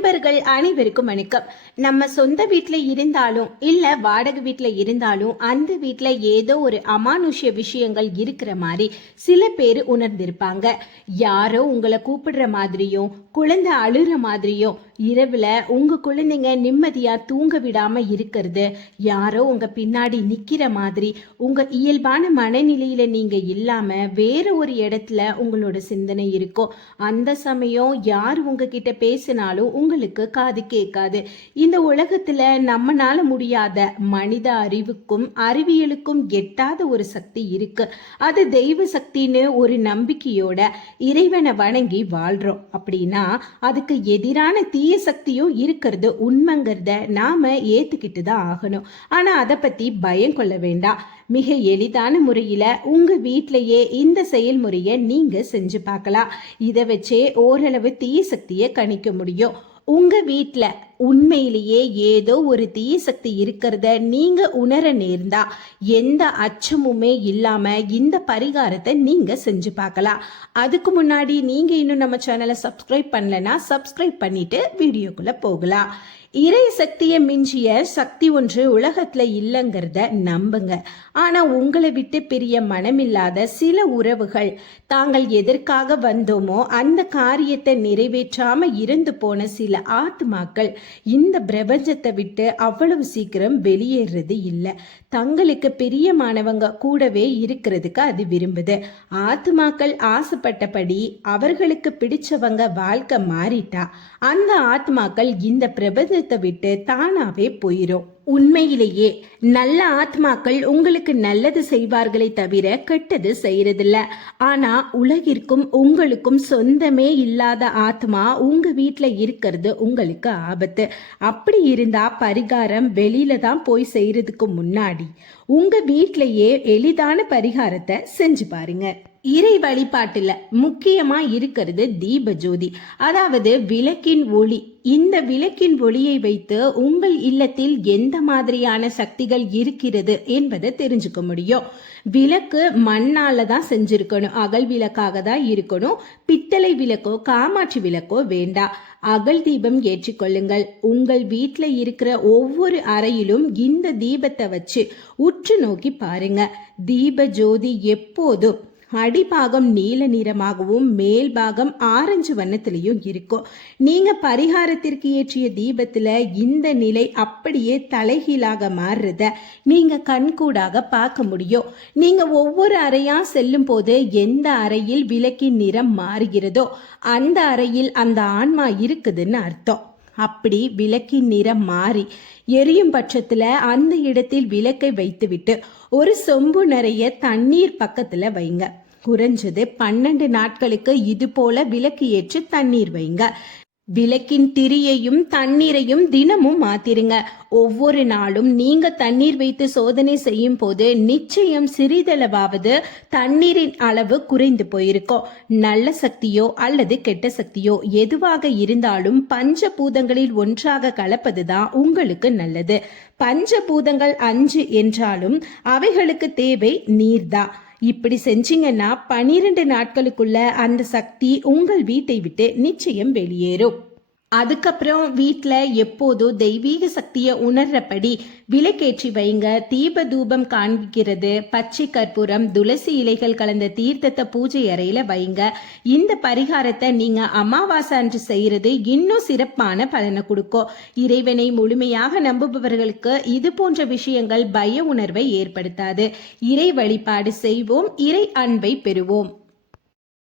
நண்பர்கள் அனைவருக்கும் வணக்கம். நம்ம சொந்த வீட்டில் இருந்தாலும் இல்லை வாடகை வீட்டில் இருந்தாலும் அந்த வீட்டில் ஏதோ ஒரு அமானுஷ்ய விஷயங்கள் இருக்கிற மாதிரி சில பேர் உணர்ந்திருப்பாங்க. யாரோ உங்களை கூப்பிடுற மாதிரியும் குழந்தை அழுற மாதிரியும் இரவில் உங்கள் குழந்தைங்க நிம்மதியாக தூங்க விடாமல் இருக்கிறது. யாரோ உங்கள் பின்னாடி நிற்கிற மாதிரி உங்கள் இயல்பான மனநிலையில் நீங்கள் இல்லாமல் வேறு ஒரு இடத்துல உங்களோட சிந்தனை இருக்கும். அந்த சமயம் யார் உங்ககிட்ட பேசினாலும் உங்களுக்கு காது கேட்காது. இந்த உலகத்தில் நம்மனால முடியாத மனித அறிவுக்கும் அறிவியலுக்கும் எட்டாத ஒரு சக்தி இருக்கு. அது தெய்வ சக்தின்னு ஒரு நம்பிக்கையோட இறைவனை வணங்கி வாழ்கிறோம் அப்படின்னா அதுக்கு எதிரான தீய சக்தியும் இருக்கிறது உண்மைங்கிறத நாம ஏத்துக்கிட்டு தான் ஆகணும். ஆனா அதை பத்தி பயம் கொள்ள வேண்டாம். மிக எளிதான முறையில் உங்கள் வீட்டிலையே இந்த செயல்முறையை நீங்கள் செஞ்சு பார்க்கலாம். இதை வச்சே ஓரளவு தீய சக்தியை கணிக்க முடியும். உங்கள் வீட்டில் உண்மையிலேயே ஏதோ ஒரு தீய சக்தி இருக்கிறத நீங்கள் உணர நேர்ந்தா எந்த அச்சமுமே இல்லாமல் இந்த பரிகாரத்தை நீங்கள் செஞ்சு பார்க்கலாம். அதுக்கு முன்னாடி நீங்கள் இன்னும் நம்ம சேனலை சப்ஸ்கிரைப் பண்ணலன்னா சப்ஸ்கிரைப் பண்ணிட்டு வீடியோக்குள்ளே போகலாம். இறை சக்தியை மிஞ்சிய சக்தி ஒன்று உலகத்துல இல்லைங்கிறத நம்புங்க. ஆனா உங்களை விட்டு பிரிய மனமில்லாத சில உறவுகள் தாங்கள் எதற்காக வந்தோமோ அந்த காரியத்தை நிறைவேற்றாம இருந்து போன சில ஆத்மாக்கள் இந்த பிரபஞ்சத்தை விட்டு அவ்வளவு சீக்கிரம் வெளியேறது இல்லை. தங்களுக்கு பிரியமானவங்க கூடவே இருக்கிறதுக்கு அது விரும்புது. ஆத்மாக்கள் ஆசைப்பட்டபடி அவர்களுக்கு பிடிச்சவங்க வாழ்க்கை மாறிட்டா. அந்த ஆத்மாக்கள் இந்த பிரபஞ்சத்தை விட்டு தானாவே போயிரும். உண்மையிலேயே நல்ல ஆத்மாக்கள் உங்களுக்கு நல்லது செய்வார்களே தவிர கெட்டது செய்யறதில்ல. ஆனா உலகிற்கும் உங்களுக்கும் சொந்தமே இல்லாத ஆத்மா உங்க வீட்டுல இருக்கிறது உங்களுக்கு ஆபத்து. அப்படி இருந்தா பரிகாரம் வெளியில தான் போய் செய்யறதுக்கு முன்னாடி உங்க வீட்டிலேயே எளிதான பரிகாரத்தை செஞ்சு பாருங்க. இறை வழிபாட்டுல முக்கியமா இருக்கிறது தீப ஜோதி அதாவது விளக்கின் ஒளி. இந்த விளக்கின் ஒளியை வைத்து உங்கள் இல்லத்தில் எந்த மாதிரியான சக்திகள் இருக்கிறது என்பதை தெரிஞ்சுக்க முடியும். விளக்கு மண்ணால தான் செஞ்சிருக்கணும். அகல் விளக்காக தான் இருக்கணும். பித்தளை விளக்கோ காமாட்சி விளக்கோ வேண்டாம். அகல் தீபம் ஏற்றிக்கொள்ளுங்கள். உங்கள் வீட்டில் இருக்கிற ஒவ்வொரு அறையிலும் இந்த தீபத்தை வச்சு உற்று நோக்கி பாருங்க. தீப ஜோதி எப்போதும் அடிபாகம் நீல நிறமாகவும் மேல் பாகம் ஆரஞ்சு வண்ணத்திலையும் இருக்கும். நீங்க பரிகாரத்திற்கு ஏற்றிய தீபத்துல இந்த நிலை அப்படியே தலைகீழாக மாறுறத நீங்க கண்கூடாக பார்க்க முடியும். நீங்க ஒவ்வொரு அறையா செல்லும் போது எந்த அறையில் விளக்கின் நிறம் மாறுகிறதோ அந்த அறையில் அந்த ஆன்மா இருக்குதுன்னு அர்த்தம். அப்படி விளக்கின் நிறம் மாறி எரியும் பட்சத்துல அந்த இடத்தில் விளக்கை வைத்துவிட்டு ஒரு சொம்பு நிறைய தண்ணீர் பக்கத்துல வைங்க. குறைஞ்சது பன்னெண்டு நாட்களுக்கு இது போல விளக்கு ஏற்றி தண்ணீர் வைங்க. விளக்கின் திரியையும் தண்ணீரையும் தினமும் மாத்திருங்க. ஒவ்வொரு நாளும் நீங்க தண்ணீர் வைத்து சோதனை செய்யும் போது நிச்சயம் சிறிதளவாவது தண்ணீரின் அளவு குறைந்து போயிருக்கும். நல்ல சக்தியோ அல்லது கெட்ட சக்தியோ எதுவாக இருந்தாலும் பஞ்சபூதங்களில் ஒன்றாக கலப்பதுதான் உங்களுக்கு நல்லது. பஞ்சபூதங்கள் அஞ்சு என்றாலும் அவைகளுக்கு தேவை நீர்தான். இப்படி செஞ்சீங்கன்னா பனிரெண்டு நாட்களுக்குள்ள அந்த சக்தி உங்கள் வீட்டை விட்டு நிச்சயம் வெளியேறும். அதுக்கப்புறம் வீட்டில் எப்போதும் தெய்வீக சக்தியை உணர்றபடி விளக்கேற்றி வைங்க. தீப தூபம் காண்பிக்கிறது பச்சை கற்பூரம் துளசி இலைகள் கலந்த தீர்த்தத்தை பூஜை அறையில் வைங்க. இந்த பரிகாரத்தை நீங்கள் அமாவாசை அன்று செய்கிறது இன்னும் சிறப்பான பலனை கொடுக்கும். இறைவனை முழுமையாக நம்புபவர்களுக்கு இது போன்ற விஷயங்கள் பய உணர்வை ஏற்படுத்தாது. இறை வழிபாடு செய்வோம். இறை அன்பை பெறுவோம்.